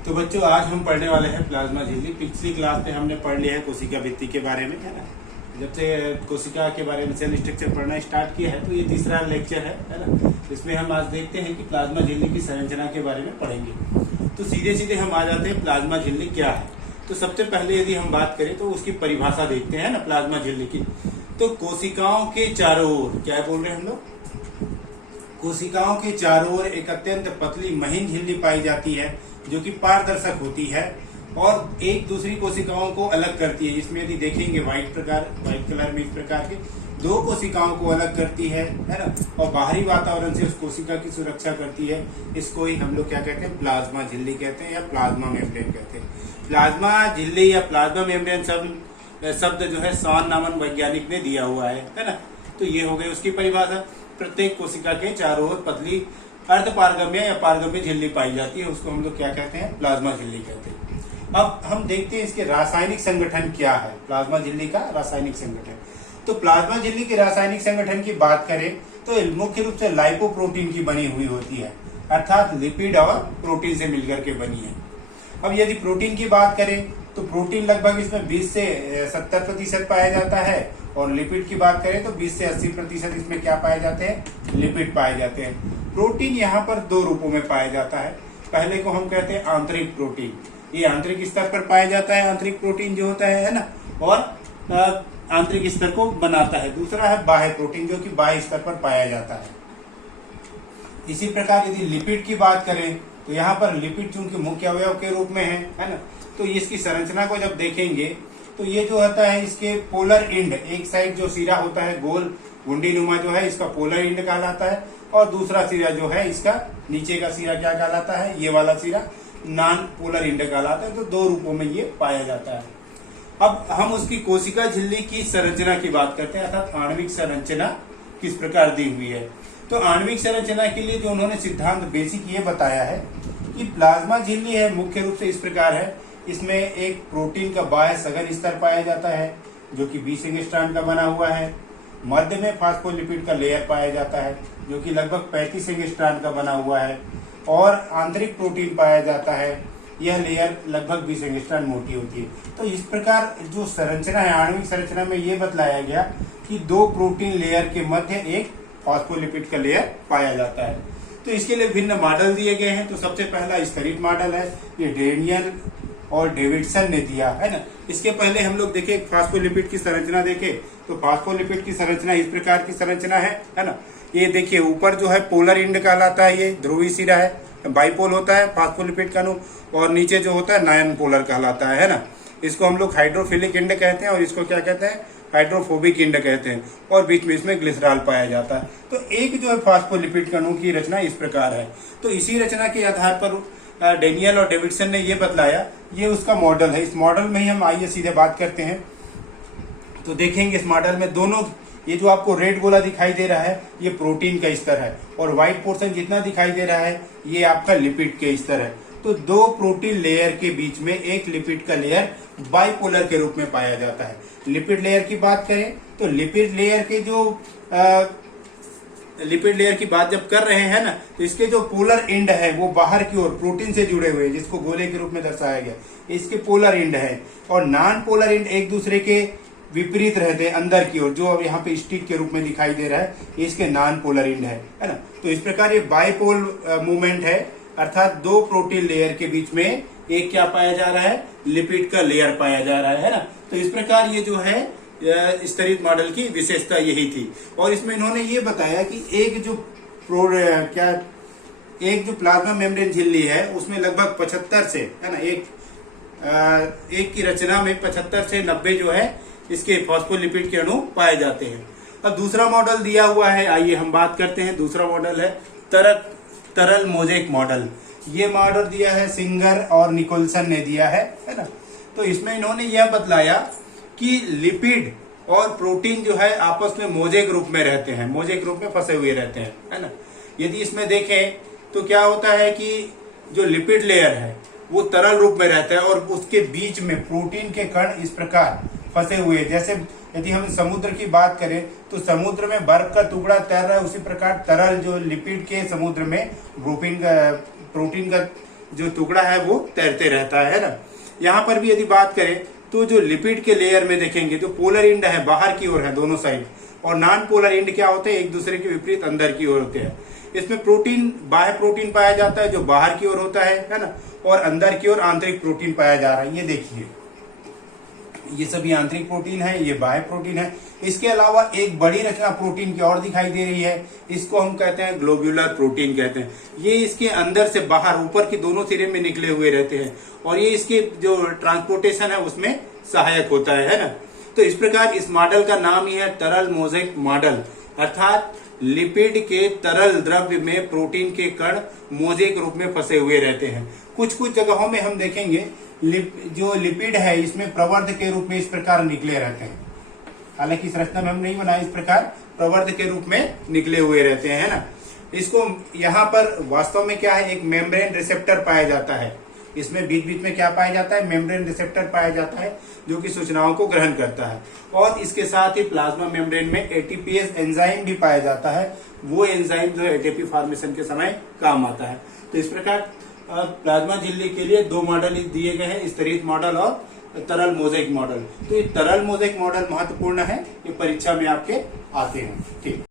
तो बच्चों आज हम पढ़ने वाले हैं प्लाज्मा झिल्ली। पिछली क्लास में हमने पढ़ लिया है कोशिका भित्ति के बारे में, है ना। जब से कोशिका के बारे में सेल स्ट्रक्चर पढ़ना स्टार्ट किया है तो ये तीसरा लेक्चर है ना। इसमें हम आज देखते हैं कि प्लाज्मा झिल्ली की संरचना के बारे में पढ़ेंगे। तो सीधे सीधे हम आ जाते हैं प्लाज्मा झिल्ली क्या है। तो सबसे पहले यदि हम बात करें तो उसकी परिभाषा देखते हैं ना प्लाज्मा झिल्ली की। तो कोशिकाओं के चारों ओर, क्या बोल रहे हैं हम लोग, कोशिकाओं के चारों ओर एक अत्यंत पतली महीन झिल्ली पाई जाती है जो कि पारदर्शक होती है और एक दूसरी कोशिकाओं को अलग करती है। इसमें यदि देखेंगे व्हाइट कलर में इस प्रकार के दो कोशिकाओं को अलग करती है ना, और बाहरी वातावरण से उस कोशिका की सुरक्षा करती है। इसको ही हम लोग क्या कहते हैं, प्लाज्मा झिल्ली कहते हैं या प्लाज्मा मेम्ब्रेन कहते हैं। प्लाज्मा झिल्ली या प्लाज्मा मेम्ब्रेन शब्द जो है सॉन नामक वैज्ञानिक ने दिया हुआ है ना। तो ये हो गई उसकी परिभाषा। प्रत्येक कोशिका के चारों ओर पतली अर्धपारगम्य या पारगम्य झिल्ली पाई जाती है, उसको हम लोग क्या कहते हैं, प्लाज्मा झिल्ली कहते हैं। अब हम देखते हैं इसके रासायनिक संगठन क्या है, प्लाज्मा झिल्ली का रासायनिक संगठन। तो प्लाज्मा झिल्ली के रासायनिक संगठन की बात करें तो मुख्य रूप से लाइपोप्रोटीन की बनी हुई होती है, अर्थात लिपिड और प्रोटीन से मिलकर के बनी है। अब यदि प्रोटीन की बात करें तो प्रोटीन लगभग इसमें 20 से 70% पाया जाता है, और लिपिड की बात करें तो 20 से 80% इसमें क्या पाए जाते हैं, लिपिड पाए जाते हैं। प्रोटीन यहाँ पर दो रूपों में पाया जाता है। पहले को हम कहते हैं आंतरिक प्रोटीन, ये आंतरिक स्तर पर पाया जाता है, आंतरिक प्रोटीन जो होता है ना, और आंतरिक स्तर को बनाता है। दूसरा है बाह्य प्रोटीन जो कि बाह्य स्तर पर पाया जाता है। इसी प्रकार यदि लिपिड की बात करें तो यहाँ पर लिपिड चूंकि मुख्य अवयव के रूप में है ना, तो इसकी संरचना को जब देखेंगे तो ये जो होता है इसके पोलर एंड, एक साइड जो सिरा होता है गोल गुंडी नुमा जो है इसका पोलर एंड कहलाता है, और दूसरा सिरा जो है इसका नीचे का सिरा क्या कहलाता है, ये वाला सिरा नॉन पोलर एंड कहलाता है। तो दो रूपों में ये पाया जाता है। अब हम उसकी कोशिका झिल्ली की संरचना की बात करते हैं, अर्थात आणविक संरचना किस प्रकार दी हुई है। तो आणविक संरचना के लिए जो उन्होंने सिद्धांत बेसिक ये बताया है कि प्लाज्मा झिल्ली है मुख्य रूप से इस प्रकार है। इसमें एक प्रोटीन का बाह्य सघन स्तर पाया जाता है जो कि 20 एंगस्ट्रॉम का बना हुआ है। मध्य में फास्फोलिपिड का लेयर पाया जाता है जो कि लगभग 35 एंगस्ट्रॉम का बना हुआ है, और आंतरिक प्रोटीन पाया जाता है। यह लेयर लगभग 20 एंगस्ट्रॉम मोटी होती है। तो इस प्रकार जो संरचना है आणविक संरचना में ये बतलाया गया कि दो प्रोटीन लेयर के मध्य एक फास्फोलिपिड का लेयर पाया जाता है। तो इसके लिए भिन्न मॉडल दिए गए हैं। तो सबसे पहला स्तरित मॉडल है, ये डेनियल और डेविडसन ने दिया है ना। इसके पहले हम लोग देखें फास्फोलिपिड की संरचना देखें तो फास्फोलिपिड की संरचना इस प्रकार की संरचना है ना। ये देखिए ऊपर जो है पोलर एंड कहलाता है, ये ध्रुवीय सिरा है, बाइपोल होता है फास्फोलिपिड का, और नीचे जो होता है नॉन पोलर कहलाता है ना। इसको हम लोग हाइड्रोफिलिक एंड कहते हैं और इसको क्या कहते हैं, हाइड्रोफोबिक एंड कहते हैं, और बीच में इसमें ग्लिसरॉल पाया जाता है। तो एक जो है फास्फोलिपिड अणु की रचना इस प्रकार है। तो इसी रचना के आधार पर डेनियल और डेविडसन ने ये बतलाया, ये उसका मॉडल है। इस मॉडल में ही हम आइए सीधे बात करते हैं। तो देखेंगे इस मॉडल में दोनों, ये जो आपको रेड गोला दिखाई दे रहा है ये प्रोटीन का स्तर है, और व्हाइट पोर्शन जितना दिखाई दे रहा है ये आपका लिपिड के स्तर है। तो दो प्रोटीन लेयर के बीच में एक लिपिड का लेयर बाइपोलर के रूप में पाया जाता है। लिपिड लेयर की बात करें तो लिपिड लेयर के जो लिपिड लेयर की बात जब कर रहे हैं ना, तो इसके जो पोलर एंड है वो बाहर की ओर प्रोटीन से जुड़े हुए हैं, जिसको गोले के रूप में दर्शाया गया, इसके पोलर एंड है, और नॉन पोलर एंड एक दूसरे के विपरीत रहते हैं अंदर की ओर, जो अब यहाँ पे स्टिक के रूप में दिखाई दे रहा है, इसके नॉन पोलर एंड है ना। तो इस प्रकार ये बाइपोल मूवमेंट है, अर्थात दो प्रोटीन लेयर के बीच में एक क्या पाया जा रहा है, लिपिड का लेयर पाया जा रहा है ना। तो इस प्रकार ये जो है स्तरित मॉडल की विशेषता यही थी। और इसमें इन्होंने ये बताया कि एक जो प्लाज्मा मेम्ब्रेन झिल्ली है उसमें लगभग 75 से, है ना, एक की रचना में 75 से 90 जो है इसके फॉस्फोलिपिड के अणु पाए जाते हैं। अब दूसरा मॉडल दिया हुआ है, आइए हम बात करते हैं। दूसरा मॉडल है तरल मोज़ेक मॉडल। ये मॉडल दिया है सिंगर और निकोलसन ने दिया है ना। तो इसमें इन्होंने यह बतलाया कि लिपिड और प्रोटीन जो है आपस में मोज़ेक रूप में रहते हैं, मोज़ेक रूप में फंसे हुए रहते हैं, है ना। यदि इसमें देखें तो क्या होता है कि जो लिपिड लेयर है वो तरल रूप में रहता है, और उसके बीच में प्रोटीन के कण इस प्रकार फंसे हुए। जैसे यदि हम समुद्र की बात करें तो समुद्र में बर्फ का टुकड़ा तैर रहा है, उसी प्रकार तरल जो लिपिड के समुद्र में प्रोटीन का जो टुकड़ा है वो तैरते रहता है ना। यहाँ पर भी यदि बात करें तो जो लिपिड के लेयर में देखेंगे तो पोलर एंड है बाहर की ओर है दोनों साइड, और नॉन पोलर एंड क्या होते हैं, एक दूसरे के विपरीत अंदर की ओर होते हैं। इसमें प्रोटीन, बाह्य प्रोटीन पाया जाता है जो बाहर की ओर होता है ना, और अंदर की ओर आंतरिक प्रोटीन पाया जा रहा है। ये देखिए, ये सभी आंतरिक प्रोटीन है, ये बाह्य प्रोटीन है। इसके अलावा एक बड़ी रचना प्रोटीन की और दिखाई दे रही है, इसको हम कहते हैं ग्लोब्यूलर प्रोटीन कहते हैं। ये इसके अंदर से बाहर ऊपर के दोनों सिरे में निकले हुए रहते हैं, और ये इसके जो ट्रांसपोर्टेशन है उसमें सहायक होता है ना। तो इस प्रकार इस मॉडल का नाम ही है तरल मोज़ेक मॉडल, अर्थात लिपिड के तरल द्रव्य में प्रोटीन के कण मोज़ेक रूप में फंसे हुए रहते हैं। कुछ कुछ जगहों में हम देखेंगे जो लिपिड है इसमें प्रवर्ध के रूप में इस प्रकार निकले रहते हैं, हालांकि इस रचना में हम नहीं बनाए, इस प्रकार प्रवर्ध के रूप में निकले हुए रहते हैं ना। इसको यहाँ पर वास्तव में क्या है, एक मेम्ब्रेन रिसेप्टर पाया जाता है। इसमें बीच बीच में क्या पाया जाता है, मेम्ब्रेन रिसेप्टर पाया जाता है जो कि सूचनाओं को ग्रहण करता है। और इसके साथ ही प्लाज्मा मेम्ब्रेन में एटीपीएस एंजाइम भी पाया जाता है, वो एंजाइम जो है एटीपी फॉर्मेशन के समय काम आता है। तो इस प्रकार प्लाज्मा झिल्ली के लिए दो मॉडल दिए गए हैं, स्तरित मॉडल और तरल मोज़ेक मॉडल। तो ये तरल मोज़ेक मॉडल महत्वपूर्ण है, ये परीक्षा में आपके आते हैं। ठीक।